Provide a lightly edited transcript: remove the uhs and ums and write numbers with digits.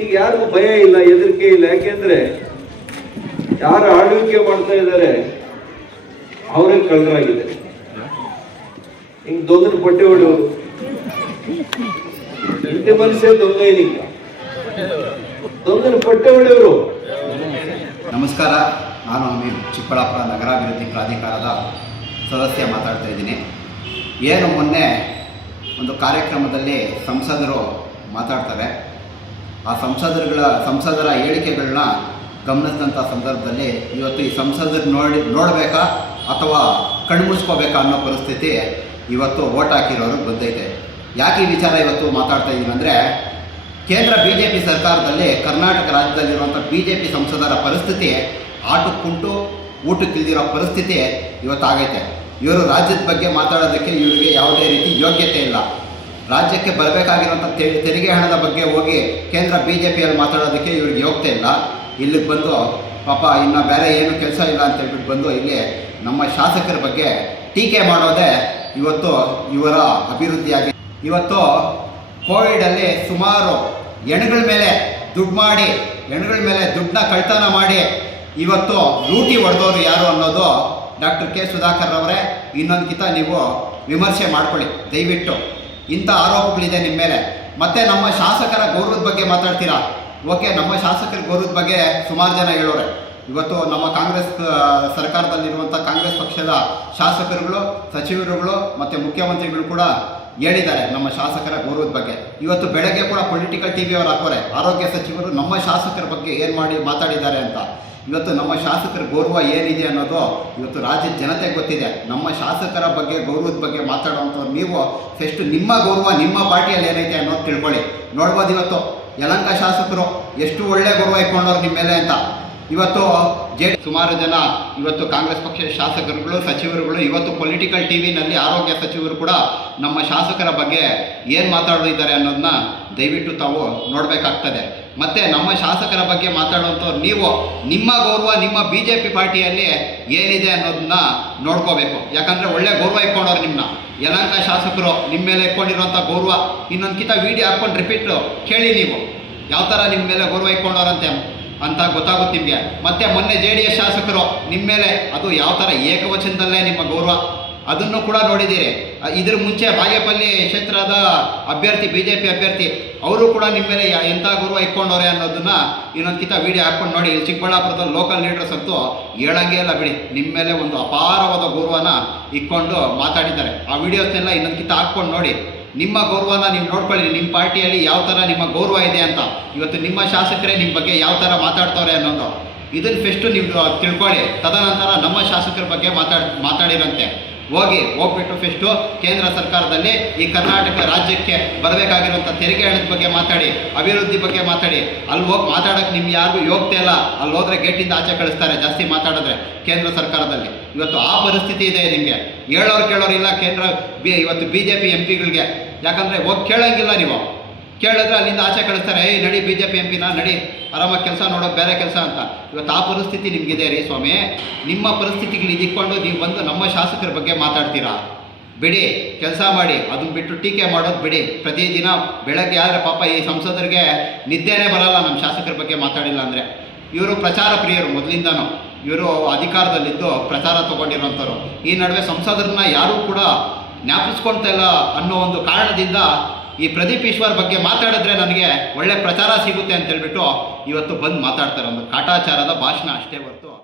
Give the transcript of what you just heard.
ಈಗ ಯಾರಿಗೂ ಭಯ ಇಲ್ಲ, ಹೆದರಿಕೆ ಇಲ್ಲ. ಯಾಕೆಂದ್ರೆ ಯಾರು ಆಳ್ವಿಕೆ ಮಾಡ್ತಾ ಇದ್ದಾರೆ ಅವರೇ ಕಳ್ಳರಾಗಿದೆ. ಹಿಂಗ್ ದೊಂಗನ ಪಟ್ಟೆ ಹೊಡೆಯವರು ಇಂటి ಮನುಷ್ಯ ದೊಂಗ ಏನಿಲ್ಲ, ದೊಂಗನ ಪಟ್ಟೆ ಹೊಡೆಯವರು. ನಮಸ್ಕಾರ, ನಾನು ಅಮೀರ್, ಚಿಕ್ಕಬಳ್ಳಾಪುರ ನಗರಾಭಿವೃದ್ಧಿ ಪ್ರಾಧಿಕಾರದ ಸದಸ್ಯ ಮಾತಾಡ್ತಾ ಇದ್ದೀನಿ. ಏನು ಮೊನ್ನೆ ಒಂದು ಕಾರ್ಯಕ್ರಮದಲ್ಲಿ ಸಂಸದರು ಮಾತಾಡ್ತಾರೆ. ಆ ಸಂಸದರ ಹೇಳಿಕೆಗಳನ್ನ ಗಮನಿಸಿದಂಥ ಸಂದರ್ಭದಲ್ಲಿ ಇವತ್ತು ಈ ಸಂಸದರು ನೋಡಬೇಕಾ ಅಥವಾ ಕಣ್ಮುಚ್ಕೋಬೇಕಾ ಅನ್ನೋ ಪರಿಸ್ಥಿತಿ ಇವತ್ತು ಓಟ್ ಹಾಕಿರೋರು ಬಂದೈತೆ. ಯಾಕೆ ಈ ವಿಚಾರ ಇವತ್ತು ಮಾತಾಡ್ತಾ ಇದ್ದೀವಿ ಅಂದರೆ, ಕೇಂದ್ರ BJP ಸರ್ಕಾರದಲ್ಲಿ ಕರ್ನಾಟಕ ರಾಜ್ಯದಲ್ಲಿರುವಂಥ BJP ಸಂಸದರ ಪರಿಸ್ಥಿತಿ ಆಟಕ್ಕುಂಟು ಊಟಕ್ಕಿಲ್ದಿರೋ ಪರಿಸ್ಥಿತಿ ಇವತ್ತಾಗೈತೆ. ಇವರು ರಾಜ್ಯದ ಬಗ್ಗೆ ಮಾತಾಡೋದಕ್ಕೆ ಇವರಿಗೆ ಯಾವುದೇ ರೀತಿ ಯೋಗ್ಯತೆ ಇಲ್ಲ. ರಾಜ್ಯಕ್ಕೆ ಬರಬೇಕಾಗಿರುವಂಥ ತೆರಿಗೆ ಹಣದ ಬಗ್ಗೆ ಹೋಗಿ ಕೇಂದ್ರ BJPಯಲ್ಲಿ ಮಾತಾಡೋದಕ್ಕೆ ಇವ್ರಿಗೆ ಯೋಗ್ಯತೆ ಇಲ್ಲ. ಇಲ್ಲಿಗೆ ಬಂದು ಪಾಪ ಇನ್ನು ಬೇರೆ ಏನು ಕೆಲಸ ಇಲ್ಲ ಅಂತ ಹೇಳ್ಬಿಟ್ಟು ಬಂದು ಇಲ್ಲಿ ನಮ್ಮ ಶಾಸಕರ ಬಗ್ಗೆ ಟೀಕೆ ಮಾಡೋದೇ ಇವತ್ತು ಇವರ ಅಭಿವೃದ್ಧಿಯಾಗಿ. ಇವತ್ತು ಕೋವಿಡಲ್ಲಿ ಸುಮಾರು ಹೆಣಗಳ ಮೇಲೆ ದುಡ್ಡನ್ನ ಕಳ್ತನ ಮಾಡಿ ಇವತ್ತು ಲೂಟಿ ಹೊಡೆದವರು ಯಾರು ಅನ್ನೋದು ಡಾಕ್ಟರ್ ಕೆ ಸುಧಾಕರ್ ಅವರೇ. ಇನ್ನೊಂದು ಕಿತ ನೀವು ವಿಮರ್ಶೆ ಮಾಡ್ಕೊಳ್ಳಿ ದಯವಿಟ್ಟು. ಇಂಥ ಆರೋಪಗಳಿದೆ ನಿಮ್ಮ ಮೇಲೆ. ಮತ್ತು ನಮ್ಮ ಶಾಸಕರ ಗೌರವದ ಬಗ್ಗೆ ಮಾತಾಡ್ತೀರಾ. ಓಕೆ, ನಮ್ಮ ಶಾಸಕರ ಗೌರವದ ಬಗ್ಗೆ ಸುಮಾರು ಜನ ಹೇಳೋರೆ. ಇವತ್ತು ನಮ್ಮ ಕಾಂಗ್ರೆಸ್ ಸರ್ಕಾರದಲ್ಲಿರುವಂಥ ಕಾಂಗ್ರೆಸ್ ಪಕ್ಷದ ಶಾಸಕರುಗಳು, ಸಚಿವರುಗಳು ಮತ್ತು ಮುಖ್ಯಮಂತ್ರಿಗಳು ಕೂಡ ಹೇಳಿದ್ದಾರೆ ನಮ್ಮ ಶಾಸಕರ ಗೌರವದ ಬಗ್ಗೆ. ಇವತ್ತು ಬೆಳಗ್ಗೆ ಕೂಡ ಪೊಲಿಟಿಕಲ್ TV ಅವರು ಹಾಕೋರೆ, ಆರೋಗ್ಯ ಸಚಿವರು ನಮ್ಮ ಶಾಸಕರ ಬಗ್ಗೆ ಏನು ಮಾತಾಡಿದ್ದಾರೆ ಅಂತ. ಇವತ್ತು ನಮ್ಮ ಶಾಸಕರ ಗೌರವ ಏನಿದೆ ಅನ್ನೋದು ಇವತ್ತು ರಾಜ್ಯದ ಜನತೆಗೆ ಗೊತ್ತಿದೆ. ನಮ್ಮ ಶಾಸಕರ ಬಗ್ಗೆ ಗೌರವದ ಬಗ್ಗೆ ಮಾತಾಡುವಂಥವ್ರು ನೀವು ಫಸ್ಟ್ ನಿಮ್ಮ ಗೌರವ ನಿಮ್ಮ ಪಾರ್ಟಿಯಲ್ಲಿ ಏನೈತೆ ಅನ್ನೋದು ತಿಳ್ಕೊಳ್ಳಿ. ನೋಡ್ಬೋದು ಇವತ್ತು ಯಲಹಂಕ ಶಾಸಕರು ಎಷ್ಟು ಒಳ್ಳೆ ಗೌರವ ಇಟ್ಕೊಂಡವ್ರು ನಿಮ್ಮ ಮೇಲೆ ಅಂತ. ಇವತ್ತು ಸುಮಾರು ಜನ ಇವತ್ತು ಕಾಂಗ್ರೆಸ್ ಪಕ್ಷದ ಶಾಸಕರುಗಳು, ಸಚಿವರುಗಳು ಇವತ್ತು ಪೊಲಿಟಿಕಲ್ TVನಲ್ಲಿ ಆರೋಗ್ಯ ಸಚಿವರು ಕೂಡ ನಮ್ಮ ಶಾಸಕರ ಬಗ್ಗೆ ಏನು ಮಾತಾಡೋದಿದ್ದಾರೆ ಅನ್ನೋದನ್ನ ದಯವಿಟ್ಟು ತಾವು ನೋಡಬೇಕಾಗ್ತದೆ. ಮತ್ತು ನಮ್ಮ ಶಾಸಕರ ಬಗ್ಗೆ ಮಾತಾಡುವಂಥವ್ರು ನೀವು ನಿಮ್ಮ ಗೌರವ ನಿಮ್ಮ BJP ಪಾರ್ಟಿಯಲ್ಲಿ ಏನಿದೆ ಅನ್ನೋದನ್ನ ನೋಡ್ಕೋಬೇಕು. ಯಾಕಂದರೆ ಒಳ್ಳೆ ಗೌರವ ಇಟ್ಕೊಂಡವ್ರು ನಿಮ್ಮನ್ನ. ಯಲಹಂಕ ಶಾಸಕರು ನಿಮ್ಮ ಮೇಲೆ ಇಟ್ಕೊಂಡಿರುವಂಥ ಗೌರವ ಇನ್ನೊಂದು ಕಿತ ವಿಡಿಯೋ ಹಾಕ್ಕೊಂಡು ರಿಪೀಟು ಕೇಳಿ ನೀವು ಯಾವ ಥರ ನಿಮ್ಮ ಮೇಲೆ ಗೌರವ ಇಟ್ಕೊಂಡವ್ರಂತೆ ಅಂತ ಗೊತ್ತಾಗುತ್ತೆ ನಿಮಗೆ. ಮತ್ತು ಮೊನ್ನೆ JDS ಶಾಸಕರು ನಿಮ್ಮ ಮೇಲೆ ಅದು ಯಾವ ಥರ ಏಕವಚನದಲ್ಲೇ ನಿಮ್ಮ ಗೌರವ ಅದನ್ನು ಕೂಡ ನೋಡಿದ್ದೀರಿ. ಇದ್ರ ಮುಂಚೆ ಬಾಗೇಪಲ್ಲಿ ಕ್ಷೇತ್ರದ ಅಭ್ಯರ್ಥಿ BJP ಅಭ್ಯರ್ಥಿ ಅವರು ಕೂಡ ನಿಮ್ಮ ಮೇಲೆ ಎಂಥ ಗೌರವ ಇಟ್ಕೊಂಡವ್ರೆ ಅನ್ನೋದನ್ನು ಇನ್ನೊಂದು ಕಿತ ವೀಡಿಯೋ ಹಾಕ್ಕೊಂಡು ನೋಡಿ. ಚಿಕ್ಕಬಳ್ಳಾಪುರದ ಲೋಕಲ್ ಲೀಡರ್ಸ್ ಅಂತೂ ಹೇಳಂಗೆ ಇಲ್ಲ ಬಿಡಿ, ನಿಮ್ಮ ಮೇಲೆ ಒಂದು ಅಪಾರವಾದ ಗೌರವನ ಇಟ್ಕೊಂಡು ಮಾತಾಡಿದ್ದಾರೆ. ಆ ವಿಡಿಯೋಸ್ನೆಲ್ಲ ಇನ್ನೊಂದು ಕಿತ ಹಾಕ್ಕೊಂಡು ನೋಡಿ. ನಿಮ್ಮ ಗೌರವನ ನೀವು ನೋಡ್ಕೊಳ್ಳಿ, ನಿಮ್ಮ ಪಾರ್ಟಿಯಲ್ಲಿ ಯಾವ ಥರ ನಿಮ್ಮ ಗೌರವ ಇದೆ ಅಂತ. ಇವತ್ತು ನಿಮ್ಮ ಶಾಸಕರೇ ನಿಮ್ಮ ಬಗ್ಗೆ ಯಾವ ಥರ ಮಾತಾಡ್ತವ್ರೆ ಅನ್ನೋದು ಇದನ್ನು ಫಸ್ಟು ನೀವು ತಿಳ್ಕೊಳ್ಳಿ. ತದನಂತರ ನಮ್ಮ ಶಾಸಕರ ಬಗ್ಗೆ ಮಾತಾಡಿರಂತೆ ಹೋಗ್ಬಿಟ್ಟು ಫಸ್ಟು ಕೇಂದ್ರ ಸರ್ಕಾರದಲ್ಲಿ ಈ ಕರ್ನಾಟಕ ರಾಜ್ಯಕ್ಕೆ ಬರಬೇಕಾಗಿರುವಂಥ ತೆರಿಗೆ ಹಣದ ಬಗ್ಗೆ ಮಾತಾಡಿ, ಅಭಿವೃದ್ಧಿ ಬಗ್ಗೆ ಮಾತಾಡಿ. ಅಲ್ಲಿ ಹೋಗಿ ಮಾತಾಡೋಕ್ಕೆ ನಿಮ್ಗೆ ಯಾರಿಗೂ ಯೋಗ್ಯತೆ ಇಲ್ಲ. ಅಲ್ಲಿ ಹೋದರೆ ಗೇಟಿಂದ ಆಚೆ ಕಳಿಸ್ತಾರೆ ಜಾಸ್ತಿ ಮಾತಾಡಿದ್ರೆ ಕೇಂದ್ರ ಸರ್ಕಾರದಲ್ಲಿ. ಇವತ್ತು ಆ ಪರಿಸ್ಥಿತಿ ಇದೆ ನಿಮಗೆ. ಕೇಳೋರು ಇಲ್ಲ ಇವತ್ತು BJP MPಗಳಿಗೆ. ಯಾಕಂದರೆ ಹೋಗಿ ಕೇಳೋಂಗಿಲ್ಲ. ನೀವು ಕೇಳಿದ್ರೆ ಅಲ್ಲಿಂದ ಆಚೆ ಕಳಿಸ್ತಾರೆ, ನಡಿ BJP MPನ ನಡಿ ಆರಾಮಾಗಿ ಕೆಲಸ ನೋಡೋಕೆ ಬೇರೆ ಕೆಲಸ ಅಂತ. ಇವತ್ತು ಆ ಪರಿಸ್ಥಿತಿ ನಿಮಗಿದೆ ರೀ ಸ್ವಾಮಿ. ನಿಮ್ಮ ಪರಿಸ್ಥಿತಿಗಳು ಇದ್ಕೊಂಡು ನೀವು ಬಂದು ನಮ್ಮ ಶಾಸಕರ ಬಗ್ಗೆ ಮಾತಾಡ್ತೀರಾ? ಬಿಡಿ, ಕೆಲಸ ಮಾಡಿ. ಅದನ್ನ ಬಿಟ್ಟು ಟೀಕೆ ಮಾಡೋದು ಬಿಡಿ. ಪ್ರತಿದಿನ ಬೆಳಗ್ಗೆ ಆದರೆ ಪಾಪ ಈ ಸಂಸದರಿಗೆ ನಿದ್ದೆನೇ ಬರಲ್ಲ ನಮ್ಮ ಶಾಸಕರ ಬಗ್ಗೆ ಮಾತಾಡಿಲ್ಲ ಅಂದರೆ. ಇವರು ಪ್ರಚಾರ ಪ್ರಿಯರು ಮೊದಲಿಂದನೂ. ಇವರು ಅಧಿಕಾರದಲ್ಲಿದ್ದು ಪ್ರಚಾರ ತೊಗೊಂಡಿರೋಂಥವ್ರು. ಈ ನಡುವೆ ಸಂಸದರನ್ನ ಯಾರೂ ಕೂಡ ಜ್ಞಾಪಿಸ್ಕೊಳ್ತಾ ಇಲ್ಲ ಅನ್ನೋ ಒಂದು ಕಾರಣದಿಂದ ಈ ಪ್ರದೀಪ್ ಈಶ್ವರ್ ಬಗ್ಗೆ ಮಾತಾಡಿದ್ರೆ ನನಗೆ ಒಳ್ಳೆ ಪ್ರಚಾರ ಸಿಗುತ್ತೆ ಅಂತ ಹೇಳ್ಬಿಟ್ಟು ಇವತ್ತು ಬಂದು ಮಾತಾಡ್ತಾರೆ. ಒಂದು ಕಾಟಾಚಾರದ ಭಾಷಣ ಅಷ್ಟೇ ಹೊರತು